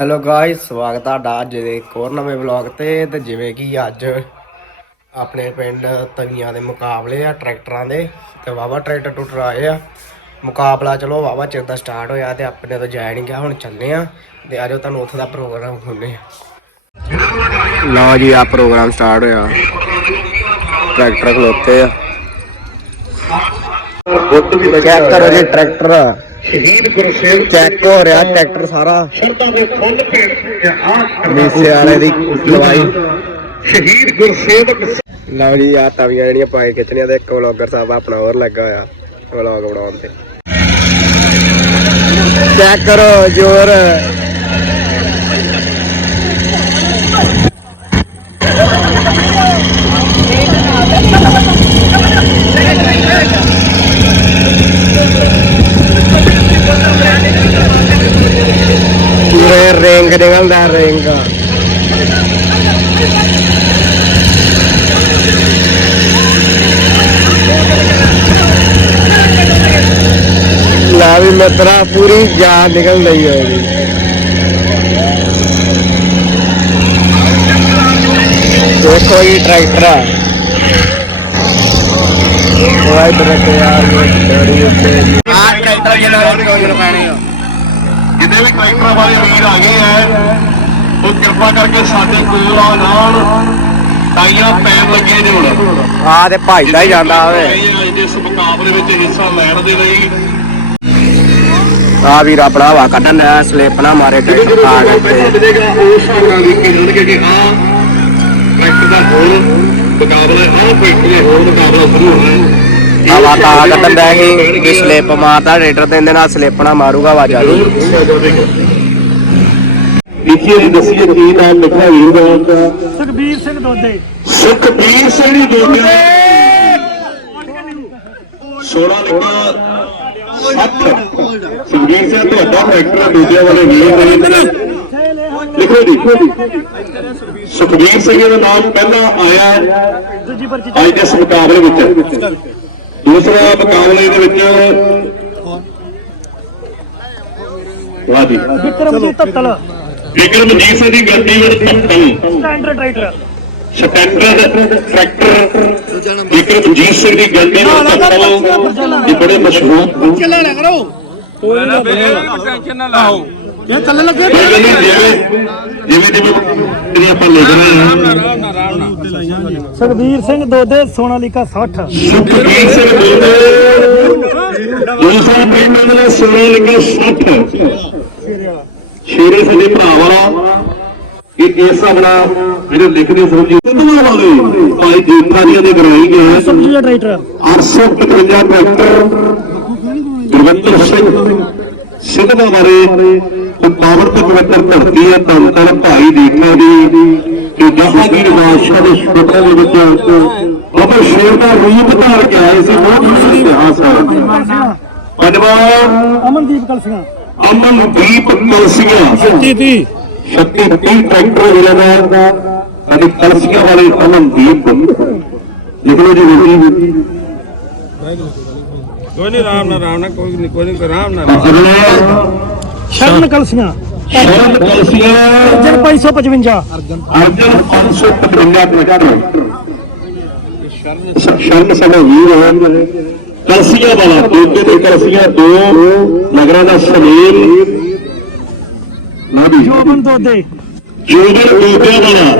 Hello guys ਸਵਾਗਤ ਆ ਅੱਜ ਦੇ ਇੱਕ ਹੋਰ ਨਵੇਂ ਵਲੌਗ ਤੇ ਤੇ ਜਿਵੇਂ ਕਿ ਅੱਜ ਆਪਣੇ ਪਿੰਡ ਤਵੀਆਂ ਦੇ ਮੁਕਾਬਲੇ ਆ ਟਰੈਕਟਰਾਂ ਦੇ ਤੇ ਵਾਵਾ ਟਰੈਕਟਰ ਟੁੱਟ ਰਾਏ ਆ ਮੁਕਾਬਲਾ ਚਲੋ ਵਾਵਾ ਚਿਰ ਦਾ ਸਟਾਰਟ ਹੋਇਆ ਤੇ ਆਪਣੇ ਤੋਂ ਜਾਇ ਨਹੀਂ ਗਿਆ ਹੁਣ ਚੱਲਨੇ ਆ ਤੇ ਆਜੋ ਤੁਹਾਨੂੰ ਉੱਥੇ ਦਾ ਪ੍ਰੋਗਰਾਮ ਖੋਲਨੇ ਆ ਲਓ ਜੀ ਆ ਪ੍ਰੋਗਰਾਮ ਸਟਾਰਟ ਹੋਇਆ ਟਰੈਕਟਰ ਖਲੋਤੇ ਆ ਚੈੱਕ ਕਰੋ ਜੀ ਟਰੈਕਟਰ ਸ਼ਹੀਦ ਗੁਰਸੇਵ ਚੈੱਕ ਹੋ ਰਿਹਾ ਟਰੈਕਟਰ ਸਾਰਾ ਸ਼ਰਤਾਂ ਦੇ ਫੁੱਲ ਪੇਟ ਤੇ ਆਹ ਮੇਸੇ ਵਾਲੇ ਦੀ ਲਵਾਈ ਸ਼ਹੀਦ ਗੁਰਸੇਵ ਲਓ ਜੀ ਆ ਤਵੀਆਂ ਜਿਹੜੀਆਂ ਪਾਏ ਕੇ ਖਿੱਚਣੀਆਂ ਤੇ ਇੱਕ ਵਲੌਗਰ ਸਾਹਿਬ ਆਪਣਾ ਹੋਰ ਲੱਗਾ ਹੋਇਆ ਵਲੌਗ ਬਣਾਉਣ ਤੇ ਚੈੱਕ ਕਰੋ ਜੋਰ ਬਾਹਰ ਨਿਕਲ ਲਈ ਹੋਏ ਜੀ ਦੇਖੋ ਇਹ ਟਰੈਕਟਰ ਆ ਕੋਈ ਬਰੇਕਰ ਯਾਰ ਬੜੀ ਉੱਤੇ ਆਹ ਟਰੈਕਟਰ ਜਿਹੜਾ ਰੋਡ ਕੋਲ ਪੈਣੀ ਆ ਜਿੱਦੇ ਵੀ ਟਰੈਕਟਰ ਵਾਲੇ ਵੀਰ ਆ ਗਏ ਐ ਉਹ ਕਿਰਪਾ ਕਰਕੇ ਸਾਡੇ ਕੋਲ ਆ ਨਾਲ ਟਾਈਆਂ ਪੈਣ ਲੱਗੇ ਨੇ ਹੁਣ ਆ ਤੇ ਭਾਈ ਦਾ ਹੀ ਜਾਂਦਾ ਓਏ ਇਸ ਮੁਕਾਬਲੇ ਵਿੱਚ ਹਿੱਸਾ ਲੈਣ ਦੇ ਲਈ ਆ ਵੀ ਰਾਪੜਾ ਵਾ ਕੱਢਣ ਦਾ ਸਲਿੱਪ ਨਾ ਮਾਰੇ ਟੈਕਸ ਆ ਗਿਆ ਉਹ ਸ਼ਾਨਾ ਵੀ ਕਿਹਨ ਕਿ ਕਿ ਹਾਂ ਟੈਕਸ ਦਾ ਹੋਰ ਮੁਕਾਬਲਾ ਹੋਰ ਪੈਸੇ ਹੋਰ ਮੁਕਾਬਲਾ ਸ਼ੁਰੂ ਹੋਣਾ ਆਵਾ ਤਾਂ ਆ ਕੱਢਣ ਦਾ ਹੈ ਕਿ ਸਲਿੱਪ ਮਾਰਦਾ ਰੇਡਰ ਦੇ ਦੇ ਨਾਲ ਸਲਿੱਪ ਨਾ ਮਾਰੂਗਾ ਜੀ ਜਾ ਲਈ ਵਿਚੇ ਜੀ ਕੀ ਨਾਮ ਲਿਖਿਆ ਵੀਰ ਦਾ ਸੁਖਬੀਰ ਸਿੰਘ ਦੋਦੇ ਸੁਖਬੀਰ ਸਿੰਘ ਦੀ ਦੋਦੇ 16 ਲਿਖਿਆ 7 संगीर सिंह तो ट्रैक्टर दूजे वाले वीर ने लिखो जी सुखबीर सिंह नाम पहला आया अज इस मुकाबले दूसरा मुकाबले विक्रमजीत सिंह की गलती ट्रैक्टर विक्रमजीत सिंह की गलती बड़े मशहूर ਆ ਨਾ ਨਾ ਟੈਨਸ਼ਨ ਲਾਓ ਲੱਗੇ ਸਰਬੀਰ ਸਿੰਘ ਦੋਦੇ ਸੋਨਾਲੀਕਾ 60 ਸੁਖਬੀਰ ਸਿੰਘ ਦੋਦੇ ਉਸਾਂ ਪਿੰਡ ਦੇ ਸੋਨਾਲੀਕਾ 60 ਸ਼ੇਰੇ ਸਿੰਘ ਭਾਵਾਲਾ ਕਿ ਇਸ ਆਪਣਾ ਜਿਹੜੇ ਲਿਖਦੇ ਜੀ ਤੁੰਦੂਆ ਵਾਲੇ ਭਾਈ ਜੀ ਉਹਨਾਂ ਦੀ ਗਰਾਈ ਜੀ ਸਮਝੀ ਡਾਇਰੈਕਟਰ 855 ਡਾਇਰੈਕਟਰ ਗੁਰਵਿੰਦਰ ਸਿੰਘ ਸਿੱਧਵਾ ਬਾਰੇ ਉਹ ਪਾਵਰ ਤੇ ਕਵਿਤਾ ਧਰਤੀ ਹੈ ਤਾਂ ਕਲ ਭਾਈ ਦੇਖਣਾ ਦੀ ਕਿ ਜਹਾਂਗੀਰ ਬਾਦਸ਼ਾਹ ਦੇ ਸੁਪਨੇ ਦੇ ਵਿੱਚ ਆਉਂ ਕੇ ਬਾਬਾ ਸ਼ੇਰ ਦਾ ਰੂਪ ਧਾਰ ਕੇ ਆਏ ਸੀ ਬਹੁਤ ਖੁਸ਼ੀ ਦੇ ਹਾਸ ਕਰ ਅਮਨਦੀਪ ਕਲਸੀਆਂ ਅਮਨਦੀਪ ਕਲਸੀਆਂ ਟਰੈਕਟਰ ਵਾਲੇ ਦਾ ਅਨੇ ਕਲਸੀਆਂ ਵਾਲੇ ਅਮਨਦੀਪ ਲਿਖੋ ਜੀ ਰੋਟੀ ਬੈਗ ਰੋਟੀ ਕੋਈ ਨਹੀਂ ਆਰਾਮ ਕੋਈ ਨਹੀਂ ਕੋਈ ਨਹੀਂ ਸ਼ਰਨ ਕਲਸੀਆਂ ਸ਼ਰਨ ਕਲਸੀਆਂ ਅਰਜਨ 555 ਅਰਜਨ 555 ਸ਼ਰਨ ਸ਼ਰਨ ਵੀ ਵੀਰ ਹਨ ਕਲਸੀਆਂ ਵਾਲਾ ਦੋਤੇ ਦੇ ਕਲਸੀਆਂ ਦੋ ਨਗਰਾਂ ਦਾ ਸਨੇਹ ਨਾ ਵੀ ਜੋਬਨ ਦੋਦੇ ਜੋਬਨ ਦੋਦੇ ਵਾਲਾ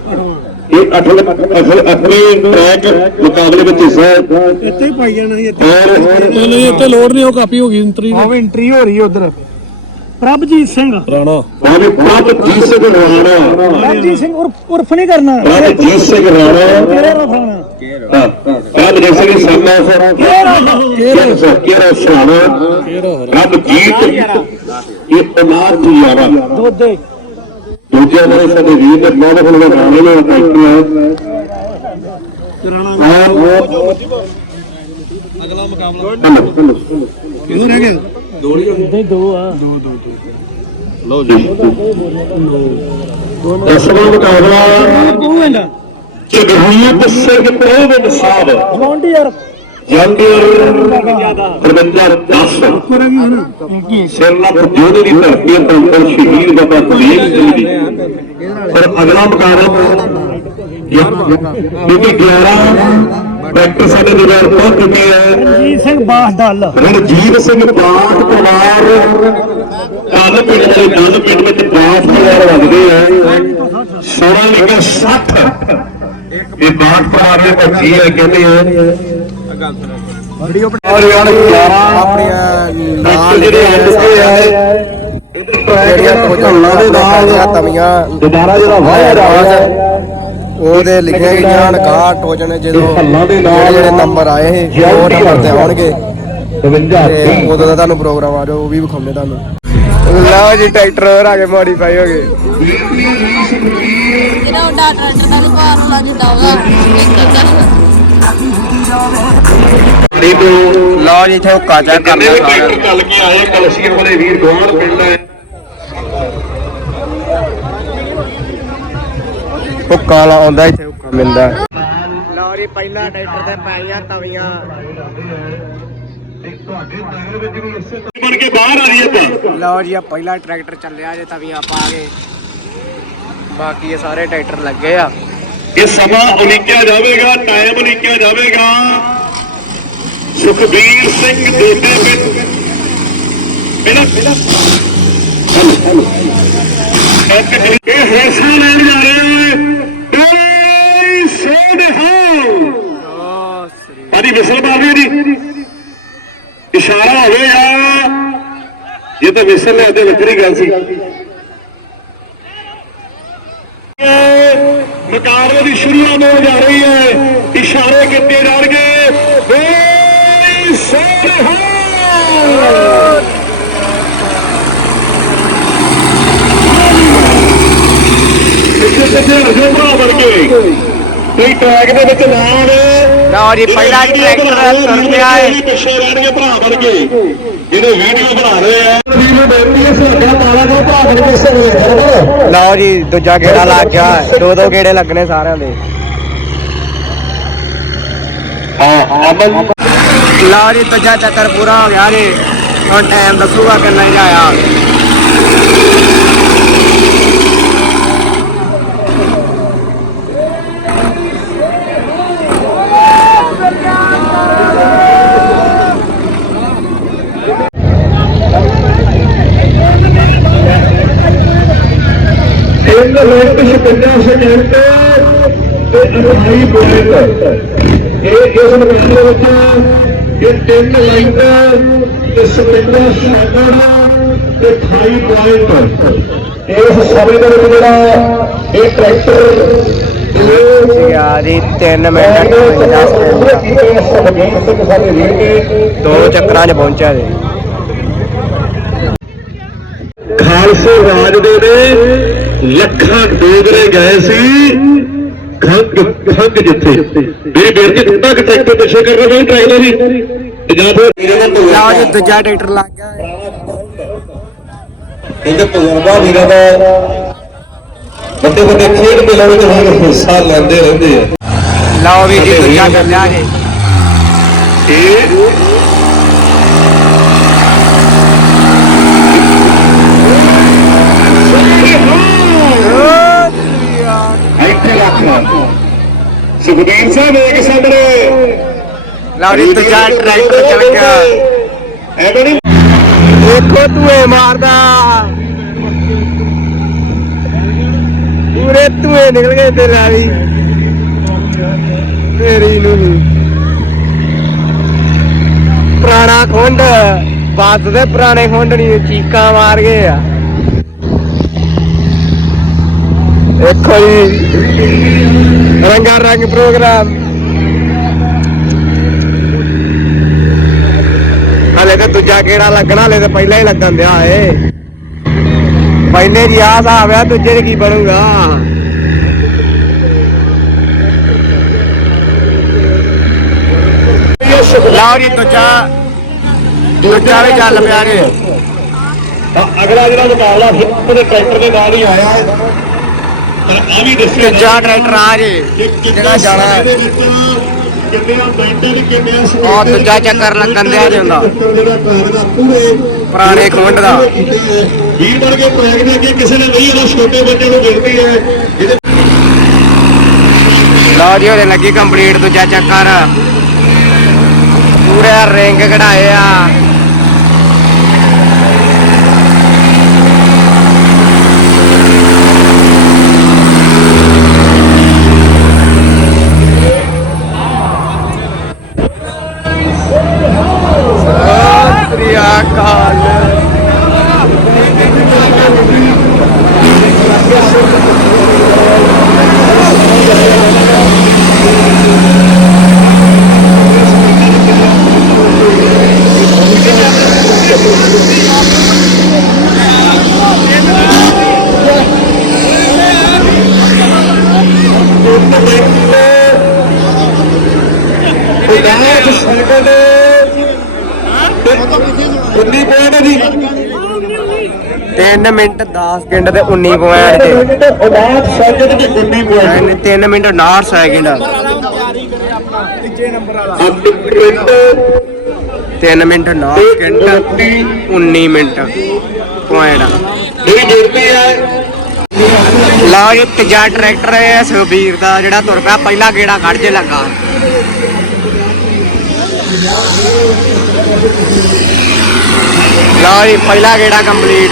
ਪ੍ਰਭਜੀਤ ਸਿੰਘ ਰਾਣਾ ਪ੍ਰਭਜੀਤ ਸਿੰਘ ਰਾਣਾ ਪ੍ਰਭਜੀਤ ਸਿੰਘ ਉਰਫ ਨਹੀਂ ਕਰਨਾ ਪ੍ਰਭਜੀਤ ਸਿੰਘ ਰਾਣਾ ਕਿਹੜਾ ਰਫਾਣਾ ਹਾਂ ਕੱਲ ਜਿਸੇ ਵੀ ਸਮਾਂ ਸਰ ਕਿਹੜਾ ਕਿਹੜਾ ਸਰ ਕਿਹੜਾ ਸਰ ਕਿਹੜਾ ਰਬ ਜੀਤ ਇਹ ਤਮਾਦ ਦੀ ਯਾਰਾ ਦੋਦੇ വിദ്യാഭ്യാസത്തിന്റെ വീട് ബോധമുള്ള കാര്യങ്ങൾ നയിക്കുന്നത് ਸਰਾਣਾ ਆਹ ਉਹ ਜੋ ਮਤੀ ਬੋਲ ਅਗਲਾ ਮੁਕਾਬਲਾ ਕੰਨ ਕੰਨ ਇਹ ਨੂੰ ਰਹਿ ਗਿਆ ਦੋੜੀ ਦੋ ਦੋ ਲੋ ਜੀ ਦਸਵਾਂ ਮੁਕਾਬਲਾ ਕੋ ਵੇਂਦਾ ਜਗਹੀਤ ਸਿੰਘ ਪ੍ਰੋਵਿੰਦ ਸਾਹਿਬ ਗਵਾਂਡੀ ਯਾਰ ਜੰਗਰ ਪ੍ਰਬੰਧਰ ਦਾਸ ਸਿਰਨਾ ਪ੍ਰਜੋਦੀ ਦੀ ਧਰਤੀ ਤੋਂ ਸ਼ਹੀਦ ਬਾਬਾ ਕਲੀਮ ਜੀ ਦੀ ਪਰ ਅਗਲਾ ਮੁਕਾਬਲਾ ਬੀਬੀ 11 ਡਾਕਟਰ ਸਾਡੇ ਦਿਵਾਰ ਪਹੁੰਚ ਚੁੱਕੇ ਆ ਜੀ ਸਿੰਘ ਬਾਸਡਲ ਰਣਜੀਤ ਸਿੰਘ ਬਾਸ ਕੁਮਾਰ ਕੱਲ ਪਿੰਡ ਦੇ ਕੱਲ ਪਿੰਡ ਵਿੱਚ ਬਾਸ ਕੁਮਾਰ ਵੱਜਦੇ ਆ ਸੋਰਾ ਲਿੰਗ 60 ਇਹ ਬਾਸ ਕੁਮਾਰ ਦੇ ਭੱਜੀ ਆ ਕਹਿੰਦੇ ਆ ਵੀਡੀਓ ਉਹਦੇ ਲਿਖਿਆ ਕਿ ਜਾਨ ਕਾਟ ਹੋ ਜਣੇ ਜਦੋਂ ਜਿਹੜੇ ਨੰਬਰ ਆਏ ਸੀ ਉਹ ਨੰਬਰ ਤੇ ਆਉਣਗੇ 52 ਉਹਦਾ ਤੁਹਾਨੂੰ ਪ੍ਰੋਗਰਾਮ ਆ ਜਾਓ ਉਹ ਵੀ ਵਿਖਾਉਂਦੇ ਤੁਹਾਨੂੰ ਲਓ ਜੀ ਟਰੈਕਟਰ ਹੋਰ ਆ ਕੇ ਮੋਡੀਫਾਈ ਹੋ ਗਏ ਜਿਹੜਾ ਉਹ ਡਾਟਰ ਦਾ ਕਾਰ ਹੋਣਾ ਜਿੱਦਾਂ ਉਹਦਾ ਲਾ ਜਿੱਥੇ ਉਹ ਕਾਜਾ ਕਰਦਾ ਸਾਰਾ ਟਰੈਕਟਰ ਚੱਲ ਕੇ ਆਏ ਕਲਸ਼ੀਰ ਵਾਲੇ ਵੀਰ ਗੋਹਰ ਪਿੰਡ ਹੈ ਉਹ ਕਾਲਾ ਆਉਂਦਾ ਇੱਥੇ ਹੁਕਮ ਮਿਲਦਾ ਪਹਿਲਾ ਟਰੈਕਟਰ ਤੇ ਪਾਈਆਂ ਤਵੀਆਂ ਬਣ ਕੇ ਬਾਹਰ ਆ ਰਹੀ ਹੈ ਜੀ ਆ ਪਹਿਲਾ ਟਰੈਕਟਰ ਚੱਲਿਆ ਜੇ ਤਾਂ ਵੀ ਆਪਾਂ ਆ ਗਏ ਬਾਕੀ ਇਹ ਸਾਰੇ ਟਰੈਕਟਰ ਲੱਗੇ ਆ ਇਹ ਸਮਾਂ ਉਲੀਕਿਆ ਜਾਵੇਗਾ ਟਾਈਮ ਉਲੀਕਿਆ ਜਾਵੇਗਾ ਸੁਖਬੀਰ ਸਿੰਘ ਦੋਤੇ ਵਿੱਚ ਇਹਨਾਂ ਇੱਕ ਤਰੀਕੇ ਹੇਸਾ ਲੈਣ ਜਾ ਰਹੇ ਡੇ ਸੇਡ ਹੈ ਪਾਦੀ ਵਿਸਲ ਬਾਵੇ ਦੀ ਇਸ਼ਾਰਾ ਹੋਵੇ ਯਾ ਇਹ ਤਾਂ ਵਿਸਲ ਨੇ ਅੱਗੇ ਵੱਖਰੀ ਗੱਲ ਸੀ ਸਰਕਾਰ ਦੀ ਸ਼ੁਰੂਆਤ ਸ਼ੁਰੂਆਂ ਜਾ ਰਹੀ ਹੈ ਇਸ਼ਾਰੇ ਕਿੱਤੇ ਰੜ ਗਏ ਸੋਹਣ ਸਰ ਜੇ ਜਾ ਰਹੇ ਭਰਾ ਵਰਗੇ ਕੋਈ ਟੈਗ ਦੇ ਵਿੱਚ ਨਾ ਆਵੇ ਨਾ ਜੀ ਪਹਿਲਾ ਜੀ ਐਕਟਰ ਸਰ ਤੇ ਆਏ ਕਿੱਥੇ ਜਾ ਰਹੇ ਭਰਾ ਵਰਗੇ ਜਿਹਨੂੰ ਵੀਡੀਓ ਬਣਾ ਰਹੇ ਆ ਲਓ ਜੀ ਦੂਜਾ ਗੇੜਾ ਲੱਗ ਗਿਆ ਦੋ ਦੋ ਗੇੜੇ ਲੱਗਨੇ ਸਾਰਿਆਂ ਦੇ ਹਾਂ ਲਓ ਜੀ ਤਜਾ ਚੱਕਰ ਪੂਰਾ ਹੋ ਗਿਆ ਜੀ ਹੁਣ ਟਾਈਮ ਦੱਸੂਗਾ ਕਿੰਨਾ ਹੀ ਆਇਆ ਲੋਕ ਸ਼ਿਕੰਨਾ ਸਕੈਂਟ ਤੇ ਅਰਾਈ ਬੁਲੇਟ ਇਹ ਇਸ ਮਕਾਨ ਵਿੱਚ ਇਹ ਤਿੰਨ ਲਾਈਨਾਂ ਤੇ ਸਕੈਂਟਾ ਸਕੈਂਟ ਤੇ ਖਾਈ ਬੁਲੇਟ ਇਸ ਸਮੇਂ ਦੇ ਵਿੱਚ ਜਿਹੜਾ ਇਹ ਟਰੈਕਟਰ ਯਾਰੀ 3 ਮਿੰਟ 50 ਸਕਿੰਟ ਤੇ ਸਾਡੇ ਰੇਟ ਦੋ ਚੱਕਰਾਂ 'ਚ ਪਹੁੰਚਿਆ ਦੇ ਖਾਲਸਾ ਰਾਜ ਦੇ ਨੇ ਲੱਖਾਂ ਡੋਗਰੇ ਗਏ ਸੀ ਖੰਗ ਖੰਗ ਜਿੱਥੇ ਵੀ ਵੀਰ ਜੀ ਤੱਕ ਟੈਕ ਤੇ ਪਿੱਛੇ ਕਰ ਰਹੇ ਨੇ ਟ੍ਰੈਲਰ ਵੀ ਤੇ ਜਨਾਬ ਵੀਰੇ ਦਾ ਧੋਲ ਨਾ ਦੂਜਾ ਟ੍ਰੈਕਟਰ ਲੱਗ ਗਿਆ ਇਹਦੇ ਤਜਰਬਾ ਵੀਰੇ ਦਾ ਵੱਡੇ ਵੱਡੇ ਖੇਡ ਮੇਲੇ ਵਿੱਚ ਹਰ ਹਿੱਸਾ ਲੈਂਦੇ ਰਹਿੰਦੇ ਆ ਲਾਓ ਵੀ ਜੀ ਦੁਨੀਆ ਕਰ ਲਿਆ ਜੀ ਇਹ ਸਾਹਿਬ ਇੱਕ ਸਾਹਮਣੇ ਲਾਰੀ ਤਜਾ ਟਰੈਕਟਰ ਚੱਲ ਗਿਆ ਐ ਬੜੀ ਦੇਖੋ ਤੂੰ ਇਹ ਮਾਰਦਾ ਪੂਰੇ ਤੂੰ ਇਹ ਨਿਕਲ ਗਏ ਤੇ ਲਾਰੀ ਤੇਰੀ ਨੂੰ ਪ੍ਰਾਣਾ ਖੁੰਡ ਬਾਤ ਦੇ ਪੁਰਾਣੇ ਖੁੰਡ ਚੀਕਾਂ ਮਾਰ ਗਏ ਆ Eccoli! Rangarang ਪ੍ਰੋਗਰਾਮ ਹਲੇ ਤਾਂ ਦੂਜਾ ਕਿਹੜਾ ਲੱਗਣਾ ਲੈ ਤੇ ਪਹਿਲਾ ਹੀ ਲੱਗਣ ਦਿਆ ਏ ਪਹਿਲੇ ਦੀ ਆਸ ਆਵੇ ਦੂਜੇ ਦੀ ਕੀ ਬਣੂਗਾ ਲਾਰੀ ਦੂਜਾ ਚਾ ਵਾਲੇ ਚੱਲ ਪਿਆਰੇ ਅਗਲਾ ਜਿਹੜਾ ਮੁਕਾਬਲਾ ਹਿੱਪ ਦੇ ਟਰੈਕਟਰ ਦੇ ਨਾਲ ਹੀ ਆਇਆ ਹੈ ਆ ਵੀ ਦੱਸਿਆ ਜਿਹੜਾ ਡਾਇਰੈਕਟਰ ਆ ਜੇ ਜਿਹੜਾ ਜਾਣਾ ਕਿੰਨੇ ਦੂਜਾ ਚੱਕਰ ਲੱਗਣ ਦੇ ਆ ਜਾਂਦਾ ਪੁਰਾਣੇ ਖੰਡ ਦਾ ਵੀਰ ਬਣ ਕੇ ਪੈਗ ਨੇ ਕਿ ਕਿਸੇ ਨੇ ਨਹੀਂ ਉਹ ਛੋਟੇ ਬੱਚੇ ਨੂੰ ਦਿੱਤੀ ਹੈ ਲਾਡੀਓ ਦੇ ਲੱਗੀ ਕੰਪਲੀਟ ਦੂਜਾ ਚੱਕਰ ਪੂਰੇ ਰਿੰਗ ਘੜਾਏ ਆ ਨਾ ਸਕਿੰਡ ਤੇ 19 ਪੁਆਇੰਟ ਤੇ ਤੇ 3 ਮਿੰਟ ਨਾ ਸਕਿੰਡ ਤਿੰਨ ਮਿੰਟ ਨਾ ਸਕਿੰਡ 19 ਮਿੰਟ ਪੁਆਇੰਟ ਇਹ ਦੇਖਦੇ ਆ ਲਾਗ ਤਜਾ ਟਰੈਕਟਰ ਐ ਸੁਬੀਰ ਦਾ ਜਿਹੜਾ ਤੁਰ ਪਿਆ ਪਹਿਲਾ ਗੇੜਾ ਖੜ ਜੇ ਲੱਗਾ ਲਾਈ ਪਹਿਲਾ ਗੇੜਾ ਕੰਪਲੀਟ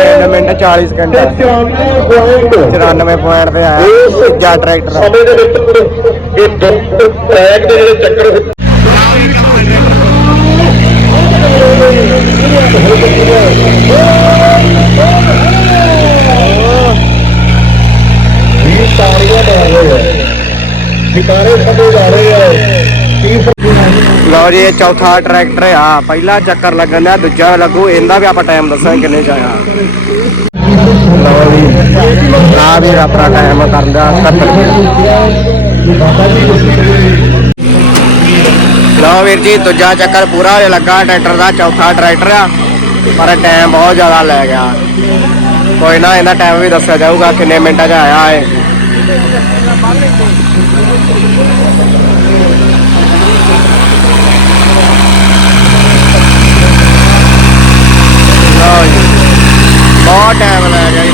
ਸਕਿੰਟ 40 ਸਕਿੰਟ 94 ਪੁਆਇੰਟ ਤੇ ਆਇਆ ਇਸ ਜਾ ਟਰੈਕਟਰ ਸਮੇਂ ਦੇ ਵਿੱਚ ਇਹ ਟਰੈਕ ਦੇ ਜਿਹੜੇ ਚੱਕਰ ਇਹ ਤਾਰੀਆਂ ਦਾ ਹੋਇਆ ਹੈ ਸਿਤਾਰੇ ਸਭੇ ਜਾ ਰਹੇ ਆ ਕੀ ਲਓ ਜੀ ਇਹ ਚੌਥਾ ਟਰੈਕਟਰ ਆ ਪਹਿਲਾ ਚੱਕਰ ਲੱਗਣ ਦਾ ਦੂਜਾ ਲੱਗੂ ਇਹਦਾ ਵੀ ਆਪਾਂ ਟਾਈਮ ਦੱਸਾਂ ਕਿੰਨੇ ਜਾਇਆ ਲਓ ਜੀ ਆ ਵੀ ਆਪਣਾ ਟਾਈਮ ਕਰਨ ਦਾ ਸੱਤ ਲਓ ਵੀਰ ਜੀ ਦੂਜਾ ਚੱਕਰ ਪੂਰਾ ਹੋ ਲੱਗਾ ਟਰੈਕਟਰ ਦਾ ਚੌਥਾ ਟਰੈਕਟਰ ਆ ਪਰ ਟਾਈਮ ਬਹੁਤ ਜ਼ਿਆਦਾ ਲੈ ਗਿਆ ਕੋਈ ਨਾ ਇਹਦਾ ਟਾਈਮ ਵੀ ਦੱਸਿਆ ਜਾਊਗਾ ਕਿੰਨੇ ਮਿੰਟਾਂ ਚ ਆਇਆ ਹੈ rồi bó cha mà là ra rồi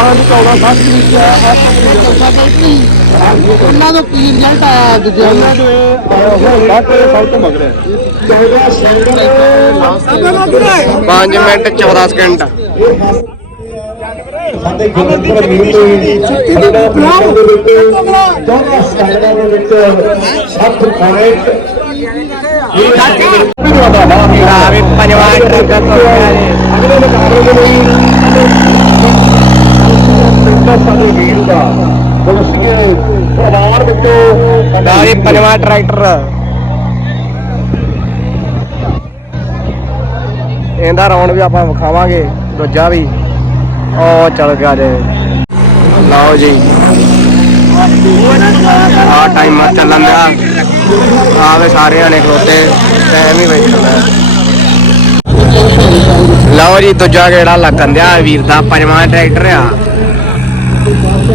Hãy subscribe cho kênh Ghiền Mì Gõ Để không bỏ lỡ những video hấp dẫn ਉਹਨਾਂ ਨੂੰ ਕੀ ਰਿਜ਼ਲਟ ਆਇਆ ਅੱਜ ਦੇ ਉਹਨਾਂ ਦੇ ਬਾਕੀ ਸਭ ਤੋਂ ਮਗਰ ਹੈ ਚੌਦਾ ਸੈਕਿੰਡ 5 ਮਿੰਟ 14 ਸੈਕਿੰਡ पुलिस ਪ੍ਰਧਾਨ ਵਿੱਚੋਂ ਨਾਲੇ ਪਨਵਾ ਟਰੈਕਟਰ ਇਹਦਾ ਰੌਣ ਵੀ ਆਪਾਂ ਵਿਖਾਵਾਂਗੇ ਦੂਜਾ ਵੀ ਉਹ ਚੱਲ ਗਿਆ ਜੇ ਲਓ ਜੀ ਆ ਟਾਈਮ ਆ ਚੱਲਣ ਦਾ ਆਵੇ ਸਾਰੇ ਆਲੇ ਖੋਤੇ ਟਾਈਮ ਹੀ ਵੇਖਣਾ ਲਓ ਜੀ ਦੂਜਾ ਗੇੜਾ ਲੱਗਣ ਦਿਆ ਵੀਰ ਦਾ ਪੰਜਵਾਂ ਟਰੈਕਟਰ ਆ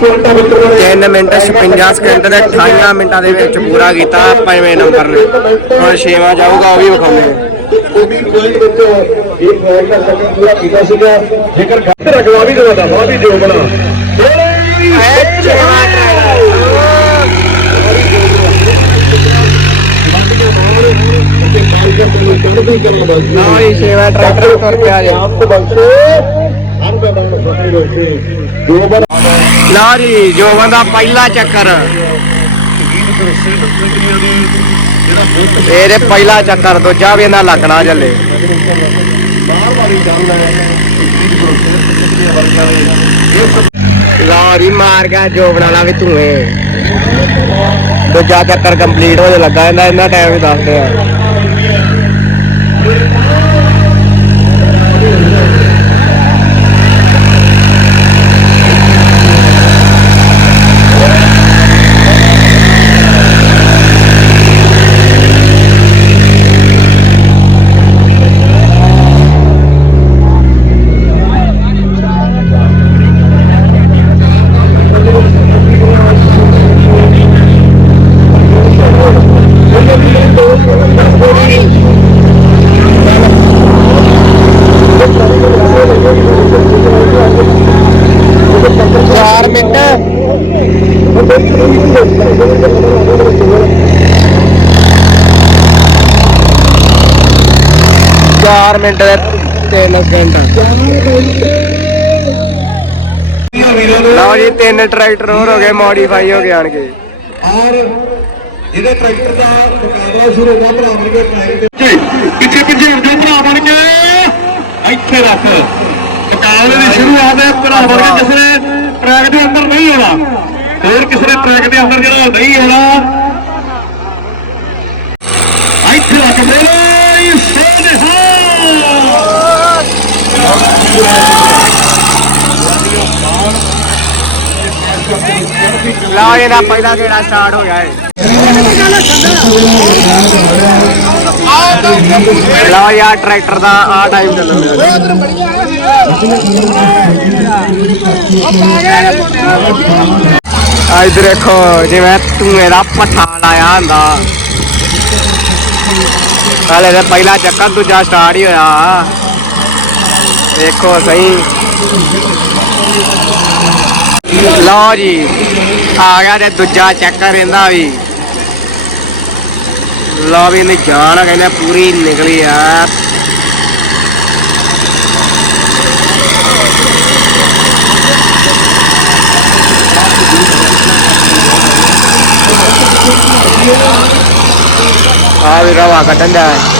3 ਮਿੰਟ 56 ਸਕਿੰਟ ਦੇ 28 ਮਿੰਟਾਂ ਦੇ ਵਿੱਚ ਪੂਰਾ ਕੀਤਾ ਪੰਜਵੇਂ ਨੰਬਰ ਨੇ ਹੁਣ 6ਵਾਂ ਜਾਊਗਾ ਉਹ ਵੀ ਵਿਖਾਉਂਦੇ ਆ ਨਾ ਇਹ ਸੇਵਾ ਟਰੈਕਟਰ ਕਰ ਪਿਆ ਰਿਹਾ ਆਪ ਤੋਂ ਬੰਦ ਹਰ ਬੰਦ ਨੂੰ ਸਤਿ ਸ੍ਰੀ ਅਕਾਲ ਲਾਰੀ ਜੀ ਜੋਗਾਂ ਦਾ ਪਹਿਲਾ ਚੱਕਰ ਇਹਦੇ ਪਹਿਲਾ ਚੱਕਰ ਤੋਂ ਜਾ ਵੀ ਇਹਨਾਂ ਲੱਗਣਾ ਜੱਲੇ ਬਾਹਰ ਵਾਲੀ ਗੱਲ ਹੈ ਲਾਰੀ ਮਾਰ ਗਿਆ ਜੋਗਣਾ ਲਾ ਵੀ ਤੂੰ ਇਹ ਦੋ ਚੱਕਰ ਕੰਪਲੀਟ ਹੋ ਜੇ ਲੱਗਾ ਇਹਨਾਂ ਇਹਨਾਂ ਟਾਈਮ ਦੱਸਦੇ ਆ 4 ਮਿੰਟ ਤੇ 3 ਸਕਿੰਟ ਨਾ ਜੀ ਤਿੰਨ ਟਰੈਕਟਰ ਹੋਰ ਹੋ ਗਏ ਮੋਡੀਫਾਈ ਹੋ ਗਏ ਆਣ ਕੇ ਔਰ ਜਿਹਦੇ ਟਰੈਕਟਰ ਦਾ ਮੁਕਾਬਲਾ ਸ਼ੁਰੂ ਹੋ ਗਿਆ ਭਰਾ ਵਰਗੇ ਟਰੈਕਟਰ ਪਿੱਛੇ ਪਿੱਛੇ ਜੋ ਭਰਾ ਬਣ ਕੇ ਇੱਥੇ ਰੱਖ ਮੁਕਾਬਲੇ ਦੀ ਸ਼ੁਰੂਆਤ ਹੈ ਭਰਾ ਵਰਗੇ ਕਿਸਰੇ ਟਰੈਕ ਦੇ ਅੰਦਰ ਨਹੀਂ ਹੋਣਾ ਹੋਰ ਕਿਸਰੇ ਟਰੈਕ ਦੇ ਅੰਦਰ ਜਿਹੜਾ ਨਹੀਂ ਹੋਣਾ ਇੱਥੇ ਰੱਖ ਦੇ ਲਾ ਪਹਿਲਾ ਕਿਹੜਾ ਸਟਾਰਟ ਹੋ ਗਿਆ ਲਾ ਟਰੈਕਟਰ ਦਾ ਆ ਟਾਈਮ ਚੱਲ ਰਿਹਾ ਇਧਰ ਦੇਖੋ ਜਿਵੇਂ ਤੂੰ ਮੇਰਾ ਪਠਾ ਲਾਇਆ ਹੁੰਦਾ ਹਲੇ ਤਾਂ ਪਹਿਲਾ ਚੱਕਰ ਜਾ ਸਟਾਰਟ ਹੀ ਹੋਇਆ ਦੇਖੋ ਸਹੀ ਲਓ ਜੀ ਆ ਗਿਆ ਤੇ ਦੂਜਾ ਚੱਕਰ ਇਹਦਾ ਵੀ ਲਓ ਵੀ ਨਹੀਂ ਜਾਣ ਕਹਿੰਦੇ ਪੂਰੀ ਨਿਕਲੀ ਆ ਆ ਵੀ ਰਵਾ ਕਟੰਦਾ ਹੈ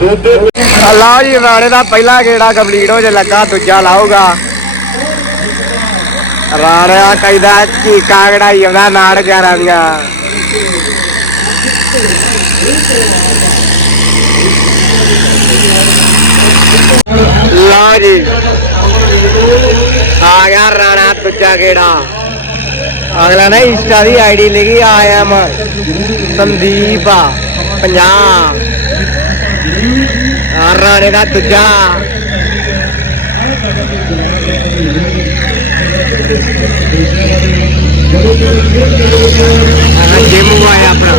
ਲਾ ਜੀ ਰਾਣੇ ਦਾ ਪਹਿਲਾ ਗੇੜਾ ਕੰਪਲੀਟ ਹੋ ਜੇ ਲੱਗਾ ਦੂਜਾ ਲਾਊਗਾ ਰਾਣੇ ਆ ਕਹਿੰਦਾ ਕੀ ਕਾਗੜਾ ਹੀ ਆਉਂਦਾ ਨਾੜ ਗਿਆਰਾਂ ਦੀਆ ਲਾ ਜੀ ਆ ਗਿਆ ਰਾਣਾ ਦੂਜਾ ਗੇੜਾ ਅਗਲਾ ਨਾ ਇੰਸਟਾ ਦੀ ਆਈਡੀ ਲਿਖੀ ਆਇਆ ਮੈਂ Sandeep 50 Ara ni dah tega. Anak demo ya, pernah.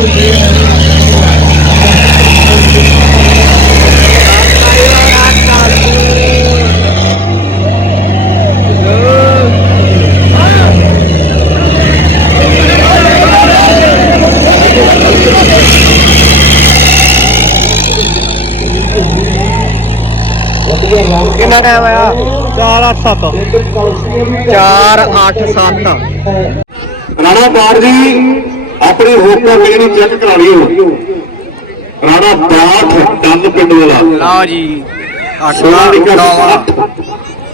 ਕਿੰਨਾ ਟਾਈਮ ਆਇਆ 487 487 ਰਾਣਾ ਬਾੜ ਜੀ ਆਪਣੀ ਹੋਕਾ ਕਿਹ ਨੂੰ ਚੈੱਕ ਕਰਾ ਲਈ ਰਾਣਾ ਬਾੜ ਟੰਗ ਪਿੰਡ ਵਾਲਾ ਲਾ ਜੀ 8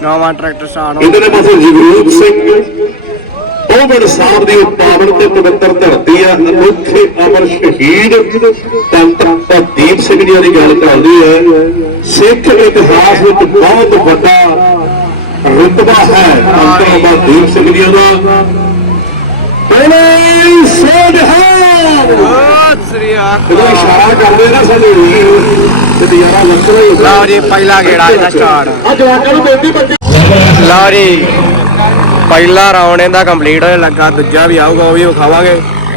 ਨਵਾਂ ਟਰੈਕਟਰ ਸਾਨ ਇਹਦੇ ਪਾਸੇ ਜਗਰੂਪ ਸਿੰਘ ਉਹ ਬੜ ਸਾਹਿਬ ਦੀ ਪਾਵਨ ਤੇ ਪਵਿੱਤਰ ਧਰਤੀ ਆ ਅਨੁੱਖੇ ਅਮਰ ਸ਼ਹੀਦ ਤੰਤਰ ਤਾਂ ਦੀਪ ਸਿੰਘ ਜੀ ਦੀ ਗੱਲ ਕਰਦੇ ਆ ਸਿੱਖ ਇਤਿਹਾਸ ਵਿੱਚ ਬਹੁਤ ਵੱਡਾ ਰੁਤਬਾ ਹੈ ਅੰਤਰਬਾ ਦੀਪ ਸਿੰਘ ਜੀ ਦਾ ਪਹਿਲੇ ਸੋਧ ਹੈ ਜਦੋਂ ਇਸ਼ਾਰਾ ਕਰਦੇ ਨਾ ਸਾਡੇ ਰੀ ਤੇ ਯਾਰਾ ਲੱਖਣਾ ਹੀ ਲਾ ਜੀ ਪਹਿਲਾ ਗੇੜਾ ਇਹਦਾ ਸਟਾਰ ਆ ਜਵਾਕਾਂ ਨੂੰ ਬੰਦੀ ਲਾ ਲਾਰੀ ਪਹਿਲਾ ਰਾਉਂਡ ਇਹਦਾ ਕੰਪਲੀਟ ਹੋਇਆ ਲੱਗਾ ਦੂਜਾ ਵੀ ਆਊਗਾ ਉਹ ਵੀ ਵਿਖਾਵਾਂਗੇ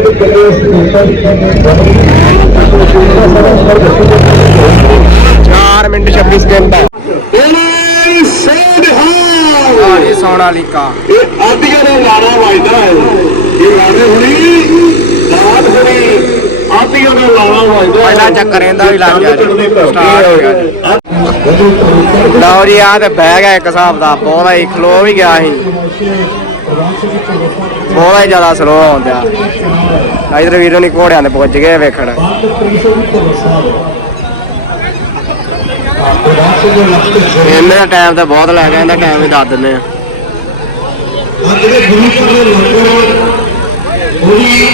ਚਾਰ ਮਿੰਟ 26 ਸਕਿੰਟ ਇਹ ਸੌੜਾ ਲੀਕਾ ਇਹ ਆਦੀਆਂ ਦਾ ਲਾਣਾ ਵੱਜਦਾ ਹੈ ਇਹ ਲਾਣੇ ਹੁਣੀ ਬਾਤ ਹੁਣੀ ਆਦੀਆਂ ਦਾ ਲਾਣਾ ਵੱਜਦਾ ਹੈ ਪਹਿਲਾ ਚੱਕਰ ਇਹਦਾ ਵੀ ਲੱਗ ਗਿਆ ਸਟਾਰਟ ਹੋ ਗਿਆ ਲਓ ਜੀ ਆ ਤੇ ਬਹਿ ਗਿਆ ਇੱਕ ਹਿਸਾਬ ਦਾ ਬੋਲ ਹੀ ਖਲੋ ਵੀ ਗਿਆ ਸੀ ਬਹੁਤ ਹੀ ਜ਼ਿਆਦਾ ਸਲੋ ਆਉਂਦਾ ਆ ਇਧਰ ਵੀਰੋ ਨਹੀਂ ਘੋੜਿਆਂ ਤੇ ਪਹੁੰਚ ਗਏ ਵੇਖਣ ਇਹਨਾਂ ਦਾ ਟਾਈਮ ਤਾਂ ਬਹੁਤ ਲੱਗ ਇਹਨਾਂ ਟਾਈਮ ਵੀ ਦੱਸ ਦਿੰਦੇ ਆ ਅੱਗੇ ਗੁਰੂ ਸਾਹਿਬ ਦੇ ਲੰਗਰ ਹੋਈ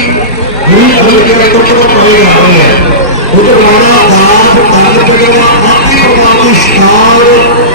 ਗੁਰੂ ਸਾਹਿਬ ਦੇ ਲੰਗਰ ਤੋਂ ਪਾਈ ਆ ਰਹੇ ਹੈ ਉਹਦੇ ਮਾਣਾ ਦਾ ਪੰਜ ਪਿਆਰਾ ਆਪੀ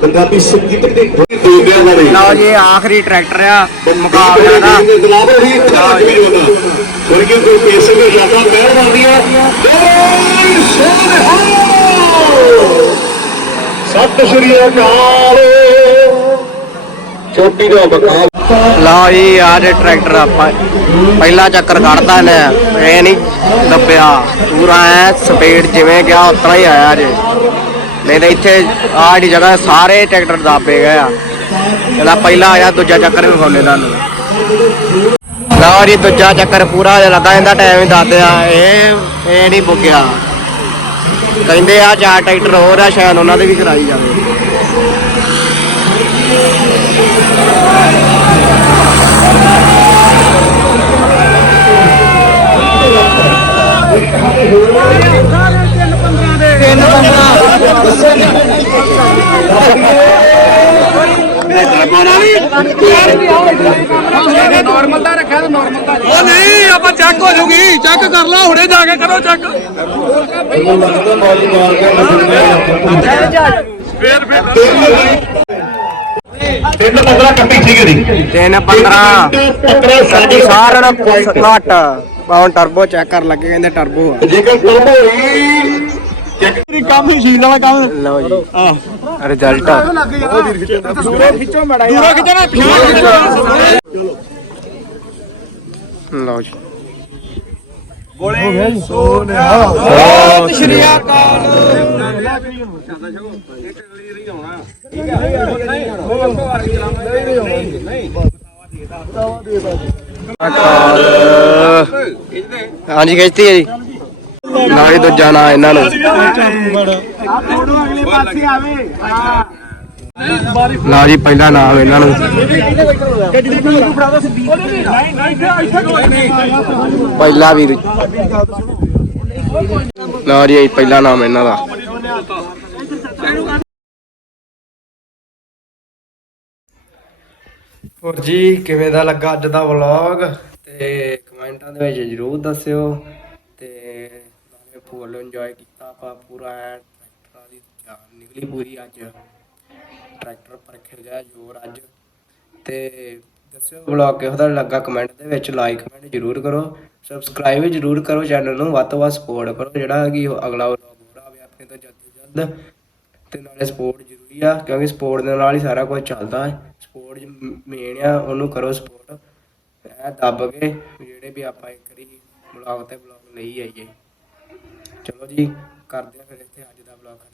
ਪੰਜਾਬੀ ਸੰਗੀਤ ਦੇ ਗੁਰੂ ਦੇਵਿਆਂ ਦਾ ਰਹੀ ਲਓ ਜੀ ਆਖਰੀ ਟਰੈਕਟਰ ਆ ਮੁਕਾਬਲਾ ਦਾ ਗੁਲਾਬ ਰਹੀ ਪੰਜਾਬ ਦੀ ਜੋਤਾ ਵਰਗੇ ਕੋਈ ਪੇਸ਼ ਕਰ ਜਾਂਦਾ ਪਹਿਲ ਵਰਦੀ ਆ ਦੋ ਸੋਨ ਸਤਿ ਸ਼੍ਰੀ ਅਕਾਲ ਚੋਟੀ ਦਾ ਬਕਾ ਲਾ ਇਹ ਆ ਜੇ ਟਰੈਕਟਰ ਆਪਾਂ ਪਹਿਲਾ ਚੱਕਰ ਘੜਦਾ ਨੇ ਐ ਨਹੀਂ ਦੱਬਿਆ ਪੂਰਾ ਐ ਸਪੀਡ ਜਿਵੇਂ ਗਿਆ ਉਤਰਾ ਹੀ ਆਇਆ ਜੇ ਨਹੀਂ ਤਾਂ ਇੱਥੇ ਆ ਜਿਹੜੀ ਜਗ੍ਹਾ ਸਾਰੇ ਟਰੈਕਟਰ ਦਾਪੇ ਗਏ ਆ ਇਹਦਾ ਪਹਿਲਾ ਆਇਆ ਦੂਜਾ ਚੱਕਰ ਵੀ ਖੋਲੇ ਦਾ ਨਾ ਜੀ ਦੂਜਾ ਚੱਕਰ ਪੂਰਾ ਲੱਗਾ ਇਹਦਾ ਟਾਈਮ ਹੀ ਦੱਸਿਆ ਇਹ ਇਹ ਨਹੀਂ ਬੁੱਕਿਆ ਕਹਿੰਦੇ ਆ ਚਾਰ ਟਰੈਕਟਰ ਹੋਰ ਆ ਸ਼ਾਇਦ ਉਹਨਾਂ ਦੇ ਵੀ ਕਰਾਈ ਜਾਵੇ ਟਰਬੋ ਚੈੱਕ ਕਰ ਲੱਗੇ ਕਹਿੰਦੇ ਟਰਬੋ ਜੇਕਰ ਟਰਬੋ ਹੋਈ ਚੈੱਕ ਕੰਮ ਸ਼ੀਲ ਵਾਲਾ ਕੰਮ ਲਓ ਜੀ ਆ ਰਿਜ਼ਲਟ ਆ ਲਓ ਜੀ ਬੋਲੇ ਸੋਨਿਆ ਬਹੁਤ ਸ਼੍ਰੀ ਅਕਾਲ ਹਾਂਜੀ ਕਹਿੰਦੇ ਹੈ ਜੀ ਨਾ ਹੀ ਦੂਜਾ ਨਾ ਇਹਨਾਂ ਨੂੰ ਨਾ ਜੀ ਪਹਿਲਾ ਨਾਮ ਇਹਨਾਂ ਨੂੰ ਪਹਿਲਾ ਵੀ ਨਾ ਜੀ ਪਹਿਲਾ ਨਾਮ ਇਹਨਾਂ ਦਾ ਹੋਰ ਜੀ ਕਿਵੇਂ ਦਾ ਲੱਗਾ ਅੱਜ ਦਾ ਵਲੌਗ ਤੇ ਕਮੈਂਟਾਂ ਦੇ ਵਿੱਚ ਜਰੂਰ ਦੱਸਿਓ ਫੁੱਲ ਇੰਜੋਏ ਕੀਤਾ ਆਪਾਂ ਪੂਰਾ ਹੈ ਟਰੈਕਟਰ ਦੀ ਜਾਨ ਨਿਕਲੀ ਪੂਰੀ ਅੱਜ ਟਰੈਕਟਰ ਪਰ ਪਰਖਿਆ ਗਿਆ ਜੋਰ ਅੱਜ ਤੇ ਦੱਸਿਓ ਬਲੌਗ ਕਿਹੋ ਦਾ ਲੱਗਾ ਕਮੈਂਟ ਦੇ ਵਿੱਚ ਲਾਈਕ ਕਮੈਂਟ ਜ਼ਰੂਰ ਕਰੋ ਸਬਸਕ੍ਰਾਈਬ ਵੀ ਜ਼ਰੂਰ ਕਰੋ ਚੈਨਲ ਨੂੰ ਵੱਧ ਤੋਂ ਵੱਧ ਸਪੋਰਟ ਕਰੋ ਜਿਹੜਾ ਕਿ ਅਗਲਾ ਵਲੌਗ ਹੋ ਰਿਹਾ ਹੈ ਆਪਣੇ ਤੋਂ ਜਲਦੀ ਜਲਦ ਤੇ ਨਾਲੇ ਸਪੋਰਟ ਜ਼ਰੂਰੀ ਆ ਕਿਉਂਕਿ ਸਪੋਰਟ ਦੇ ਨਾਲ ਹੀ ਸਾਰਾ ਕੁਝ ਚੱਲਦਾ ਹੈ ਸਪੋਰਟ ਮੇਨ ਆ ਉਹਨੂੰ ਕਰੋ ਸਪੋਰਟ ਇਹ ਦੱਬ ਕੇ ਜਿਹੜੇ ਵੀ ਆਪਾਂ ਇੱਕ ਰਹੀ ਬਲੌਗ ਤੇ ਬਲੌਗ ਲਈ ਆਈਏ ਚਲੋ ਜੀ ਕਰਦੇ ਆ ਫਿਰ ਇੱਥੇ ਅੱਜ ਦਾ ਬਲੌਗ